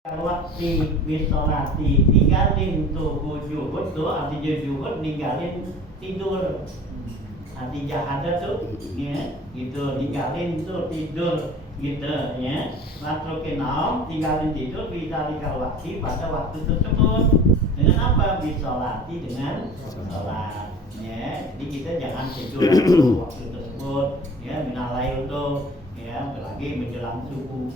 Waktu bisolati tinggalin tuh juhud tuh artinya juhud ninggalin tidur artinya ada tuh ya gitu ninggalin tuh tidur gitu ya waktu kenal tinggalin tidur bisa waktu pada waktu tersebut dengan apa bisolati dengan sholat ya jadi kita jangan tidur waktu tersebut ya minalail tuh ya apalagi menjelang subuh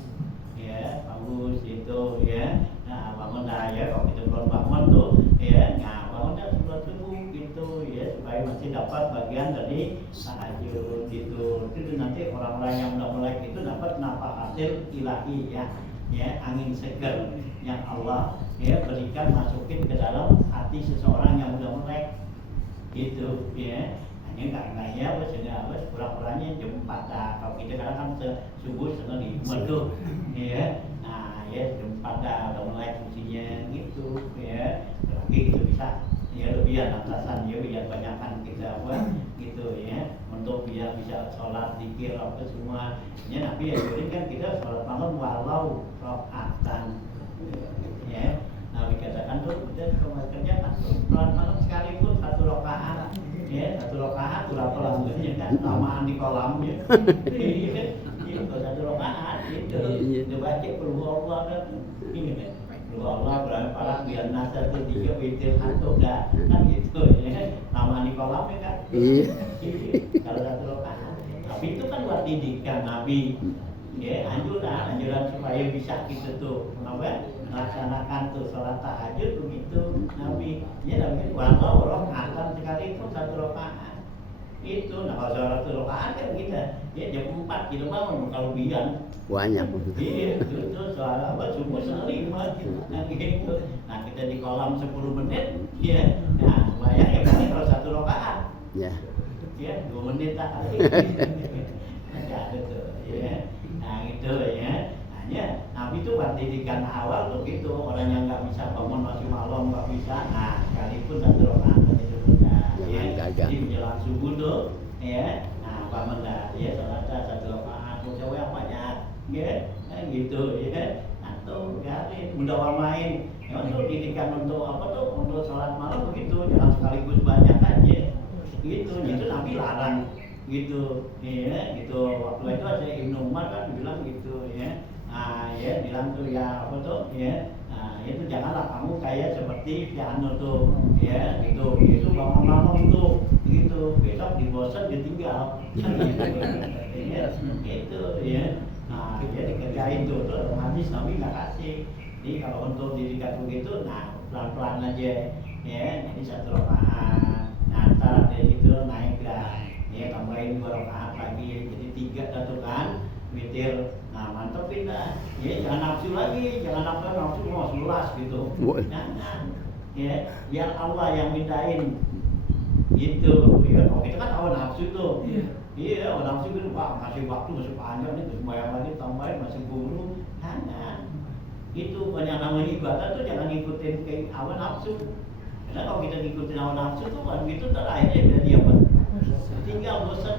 ya bagus itu ya nah bangun dah ya kalau kita belum bangun tuh ya nah bangun dah sebelum subuh gitu ya supaya masih dapat bagian dari tahajud gitu itu nanti orang-orang yang udah melek itu dapat nafahatil ilahi ya angin segar yang Allah ya berikan masukin ke dalam hati seseorang yang udah melek gitu ya hanya ya wes kurang-kurangnya jam 4 dah kalau kita kadang kan subuh setengah 5 tuh ya nah ya jam 4 dah udah mulai fungsinya gitu ya lagi gitu bisa ya lebih atasan ya biar banyakkan kita apa gitu ya untuk biar bisa sholat zikir apa semua ya Nabi ya jadi kan kita sholat malam walau rakaatan ya Nabi katakan tuh kita kerjakan sholat malam sekalipun 1 rakaat ya 1 rakaat berapa lamanya kan lamaan di kolam ya itu 1 rakaat itu dibaca perlu Allah kan perlu Allah berapa biar nasa tuh dia witir atau enggak kan gitu ya lamaan di kolam ya kan kalau 1 rakaat tapi itu kan buat didikan Nabi ya anjuran supaya bisa kita tuh apa melaksanakan tuh sholat tahajud begitu Nabi ya Nabi walau rakaatan sekali itu 1 rakaat itu nah kalau sholat 1 rakaat kan kita ya jam 4 kita bangun kalau biar banyak iya itu sholat apa subuh setengah 5 gitu nah kita di kolam 10 menit ya nah bayang ya paling kalau 1 rakaat ya 2 menit tak kali ada tuh ya nah gitu ya hanya Nabi itu buat didikan awal tuh gitu orang yang nggak bisa bangun masih malam nggak bisa nah sekalipun 1 rakaat itu udah ya jadi menjelang subuh tuh ya nah bangun dah ya sholat 1 rakaat mau cewek apa banyak ya gitu ya atau garis mendawal main ya untuk didikan untuk apa tuh untuk sholat malam begitu jangan sekaligus banyak aja gitu itu Nabi larang gitu ya gitu waktu itu ada Ibnu Umar kan bilang gitu ya ya bilang tuh ya apa tuh ya itu janganlah kamu kayak seperti piano tuh ya gitu itu bangun malam tuh gitu besok dibosan ditinggal ya itu ya dia dikerjain tuh hadis Nabi nggak kasih jadi kalau untuk didikat begitu pelan-pelan aja ya jadi 1 rakaat ntar dari itu naik dah ya tambahin 2 rakaat lagi jadi 3 satu kan witir mantepin dah ya jangan nafsu lagi jangan nafsu mau 11 gitu jangan ya biar Allah yang mindahin gitu ya kalau kita kan awal nafsu tuh iya awal nafsu itu masih waktu masih panjang nih terus bayang lagi tambahin masih buru jangan itu banyak namanya ibadah tuh jangan ngikutin kayak awal nafsu karena kalau kita ngikutin awal nafsu tuh kan gitu terakhirnya udah dia tinggal bosan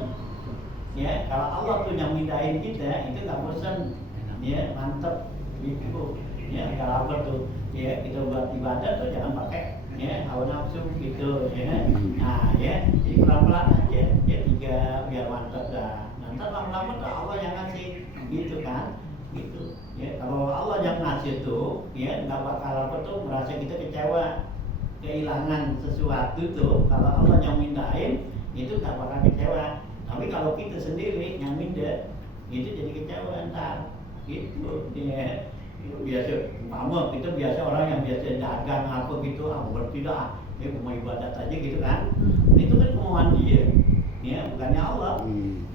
ya kalau Allah tuh yang mindahin kita itu nggak bosan ya mantep gitu ya kalau apa tuh ya kita buat ibadah tuh jangan pakai ya hawa nafsu gitu ya ya jadi pelan-pelan aja ya 3 biar mantep dah nanti lama-lama tuh Allah yang ngasih gitu kan gitu ya kalau Allah yang ngasih tuh ya nggak bakal apa tuh merasa kita kecewa kehilangan sesuatu tuh kalau Allah yang mindahin itu nggak bakal kecewa tapi kalau kita sendiri yang minder itu jadi kecewa ntar gitu ya biasa umpama kita biasa orang yang biasa dagang apa gitu berarti dah dia mau ibadat aja gitu kan itu kan kemauan dia ya bukannya Allah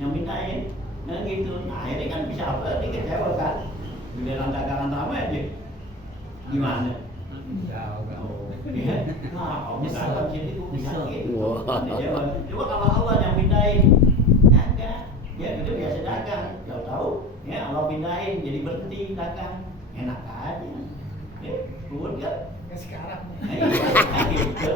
yang mintain nah gitu nah akhirnya kan bisa apa dia kecewa kan di dalam dagangan ramai aja gimana ya, kalau misalkan sini tuh bisa gitu. Coba kalau Allah yang pindahin, enggak, ya kita biasa dagang, tahu-tahu, ya Allah pindahin jadi berhenti dagang, enak aja, ya, good kan? Sekarang. Gitu.